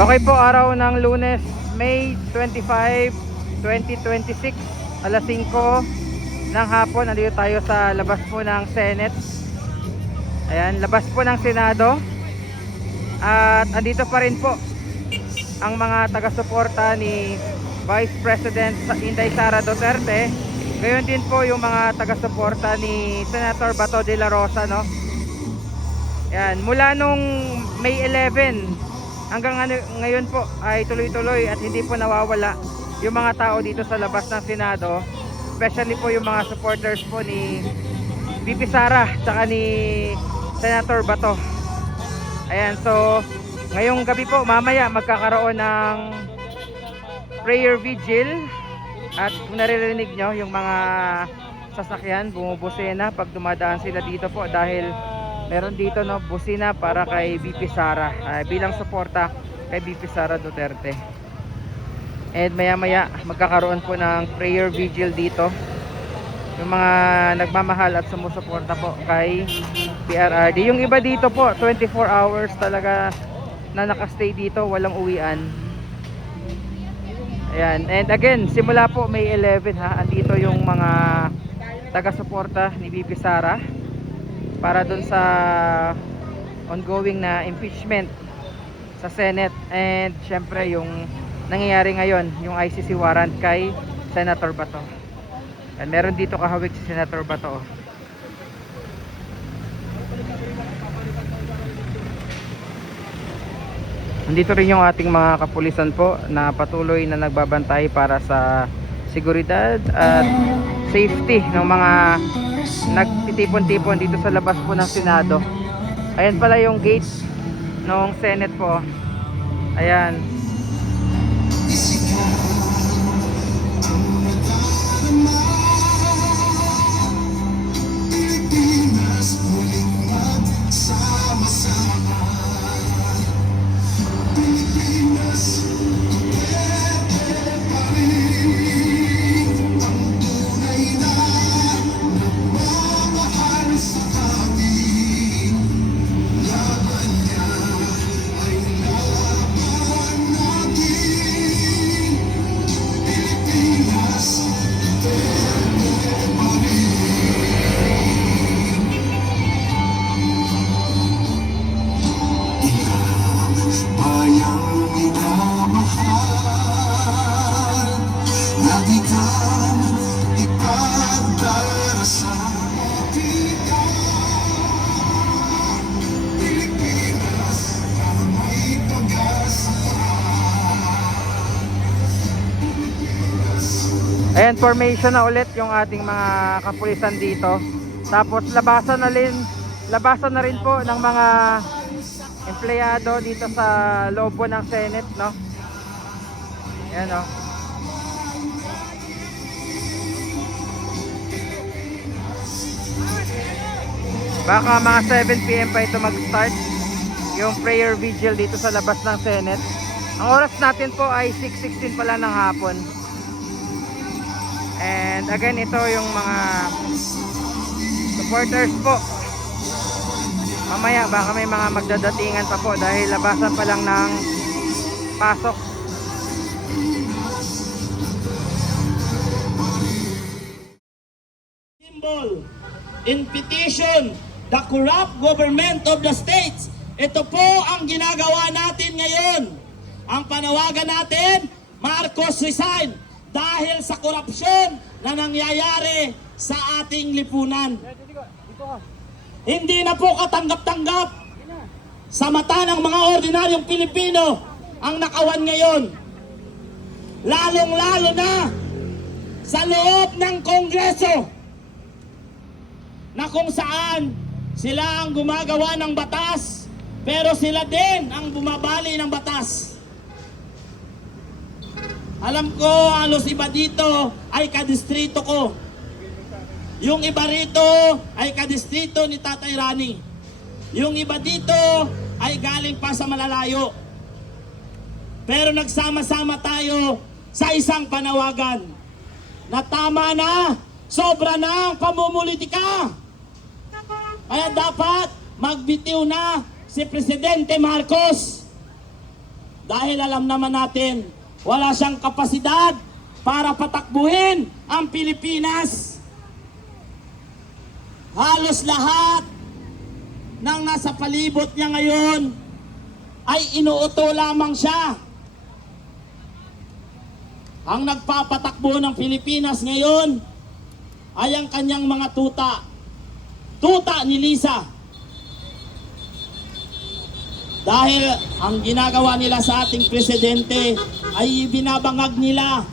Okay po, araw ng Lunes, May 25, 2026, alas 5 ng hapon. Nandito tayo sa labas po ng Senate. Ayan, labas po ng Senado. At andito pa rin po ang mga taga-suporta ni Vice President Inday Sara Duterte. Gayon din po yung mga taga-suporta ni Senator Bato de la Rosa, no? Ayan, mula nung May 11 hanggang ngayon po ay tuloy-tuloy at hindi po nawawala yung mga tao dito sa labas ng Senado, especially po yung mga supporters po ni VP Sara tsaka ni Senator Bato. Ayan, so ngayong gabi po, mamaya magkakaroon ng prayer vigil. At kung naririnig nyo yung mga sasakyan bumubusina pag dumadaan sila dito po, dahil meron dito, no, busina para kay VP Sara, bilang suporta kay VP Sara Duterte. And maya maya magkakaroon po ng prayer vigil dito, yung mga nagmamahal at sumusuporta po kay PRRD. Yung iba dito po 24 hours talaga na nakastay dito, walang uwian. Ayan, and again, simula po May 11 andito yung mga taga-suporta ni VP Sara para dun sa ongoing na impeachment sa Senate, and syempre yung nangyayari ngayon, yung ICC warrant kay Senator Bato. And meron dito kahawig si Senator Bato. Nandito rin yung ating mga kapulisan po na patuloy na nagbabantay para sa seguridad at safety ng mga nagtitipon-tipon dito sa labas po ng Senado. Ayan pala yung gates ng Senate po. Ayan. Ayan, formation na ulit yung ating mga kapulisan dito. Tapos labasan na rin po ng mga empleyado dito sa loob po ng Senate, no? Ayan, no? Baka mga 7 PM pa ito mag-start yung prayer vigil dito sa labas ng Senate. Ang oras natin po ay 6:16 pa lang ng hapon. And again, ito yung mga supporters po. Mamaya baka may mga magdadatingan pa po dahil labasan pa lang ng pasok. Symbol in petition the corrupt government of the states. Ito po ang ginagawa natin ngayon. Ang panawagan natin, Marcos resign, dahil sa korupsyon na nangyayari sa ating lipunan. Hindi na po katanggap-tanggap sa mata ng mga ordinaryong Pilipino ang nakawan ngayon. Lalong-lalo na sa loob ng Kongreso, na kung saan sila ang gumagawa ng batas, pero sila din ang bumabali ng batas. Alam ko, halos iba dito ay kadistrito ko. Yung iba rito ay kadistrito ni Tatay Rani. Yung iba dito ay galing pa sa malalayo. Pero nagsama-sama tayo sa isang panawagan na tama na, sobra na ang pamumulitika. Kaya dapat magbitiw na si Presidente Marcos. Dahil alam naman natin, wala siyang kapasidad para patakbuhin ang Pilipinas. Halos lahat ng nasa palibot niya ngayon ay inuuto lamang siya. Ang nagpapatakbo ng Pilipinas ngayon ay ang kanyang mga tuta. Tuta ni Lisa. Dahil ang ginagawa nila sa ating presidente ay binabangag nila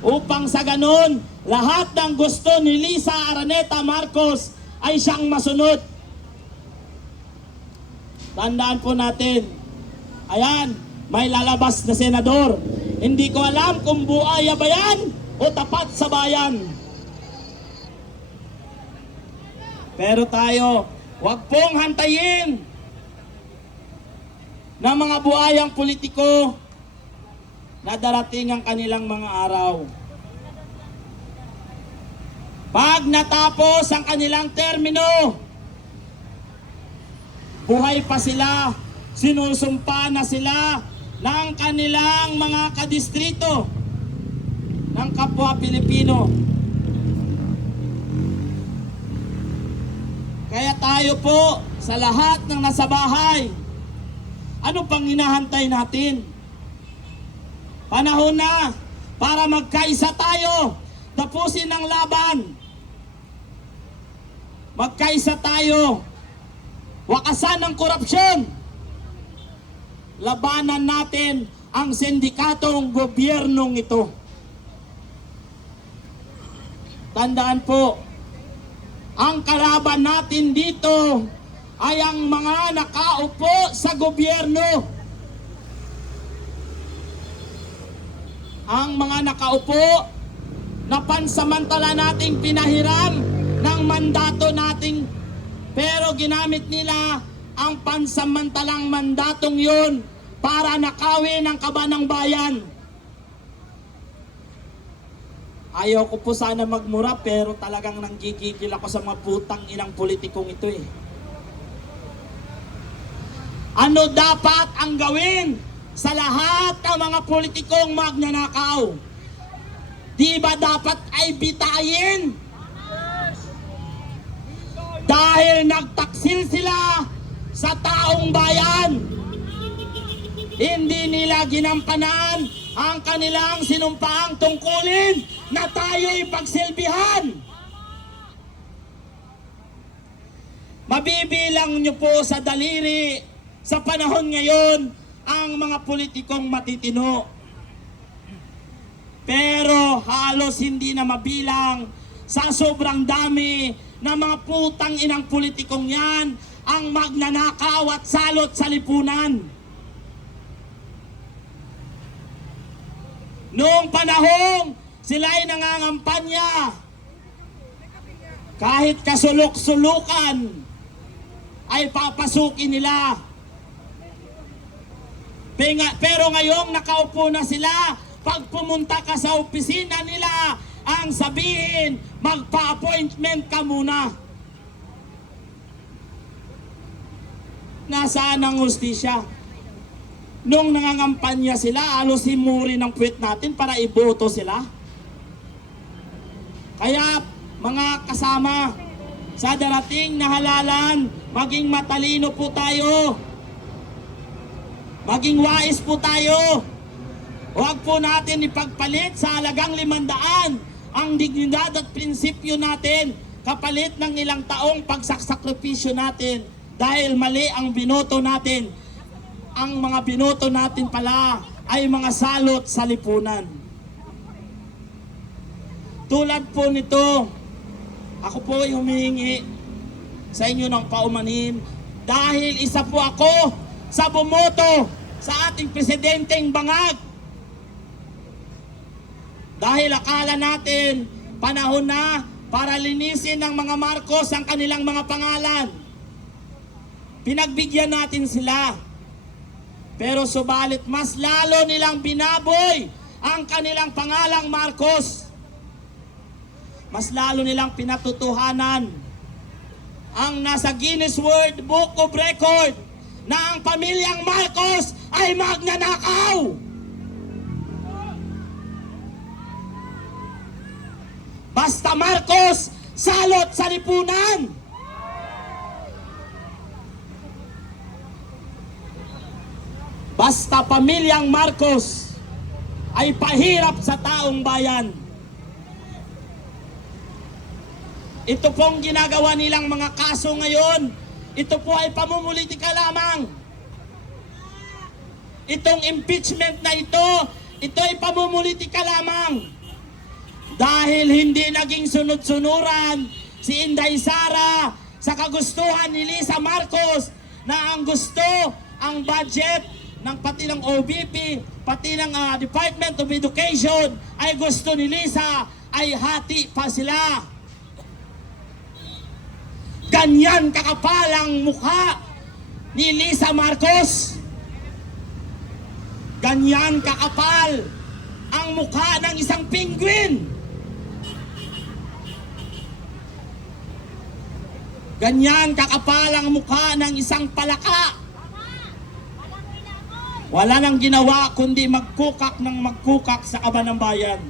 upang sa ganun, lahat ng gusto ni Lisa Araneta Marcos ay siyang masunod. Tandaan po natin, ayan, may lalabas na senador. Hindi ko alam kung buaya ba yan o tapat sa bayan. Pero tayo, wag pong hantayin ng mga buhayang politiko na darating ang kanilang mga araw. Pag natapos ang kanilang termino, buhay pa sila, sinusumpa na sila ng kanilang mga kadistrito ng kapwa Pilipino. Kaya tayo po sa lahat ng nasa bahay, ano pang hinahantay natin? Panahon na para magkaisa tayo, tapusin ang laban. Magkaisa tayo, wakasan ang korupsyon. Labanan natin ang sindikatong gobyernong ito. Tandaan po, ang kalaban natin dito ay ang mga nakaupo sa gobyerno. Ang mga nakaupo na pansamantala nating pinahiram ng mandato nating, pero ginamit nila ang pansamantalang mandatong yun para nakawin ang kaba ng bayan. Ayaw ko po sana magmura, pero talagang nanggigigil ako sa mga putang inang politikong ito eh. Ano dapat ang gawin sa lahat ng mga politikong magnanakaw? Di ba dapat ay bitayin? Dahil nagtaksil sila sa taong bayan. Hindi nila ginampanan ang kanilang sinumpaang tungkulin na tayo'y pagsilbihan. Mabibilang nyo po sa daliri sa panahon ngayon ang mga politikong matitino. Pero halos hindi na mabilang sa sobrang dami na mga putang inang politikong yan ang magnanakaw at salot sa lipunan. Noong panahong sila'y nangangampanya, kahit kasulok-sulukan ay papasukin nila. Pero ngayong nakaupo na sila, pag pumunta ka sa opisina nila, ang sabihin, magpa-appointment ka muna. Nasaan ang hustisya? Nung nangangampanya sila, halos himurin ang puwet natin para iboto sila. Kaya mga kasama, sa darating na halalan, maging matalino po tayo. Maging wais po tayo. Huwag po natin ipagpalit sa halagang 500 ang dignidad at prinsipyo natin kapalit ng ilang taong pagsakripisyo natin dahil mali ang binoto natin. Ang mga binoto natin pala ay mga salot sa lipunan. Tulad po nito, ako po ay humihingi sa inyo ng paumanhin dahil isa po ako sa bumoto sa ating presidenteng bangag. Dahil akala natin panahon na para linisin ng mga Marcos ang kanilang mga pangalan. Pinagbigyan natin sila. Pero subalit mas lalo nilang binaboy ang kanilang pangalang Marcos. Mas lalo nilang pinatutuhanan ang nasa Guinness World Book of Record na ang pamilyang Marcos ay magnanakaw. Lisa Marcos, salot sa lipunan. Basta pamilyang Marcos ay pahirap sa taong bayan. Ito pong ginagawa nilang mga kaso ngayon, ito po ay pamumulitika lamang. Itong impeachment na ito ay pamumulitika lamang. Dahil hindi naging sunod-sunuran si Inday Sara sa kagustuhan ni Lisa Marcos na ang gusto, ang budget ng pati ng OBP, pati ng Department of Education ay gusto ni Lisa ay hati pa sila. Ganyan kakapalang mukha ni Lisa Marcos. Ganyan kakapal ang mukha ng isang penguin. Ganyan kakapal ang mukha ng isang palaka. Wala nang ginawa kundi magkukak ng magkukak sa kaban ng bayan.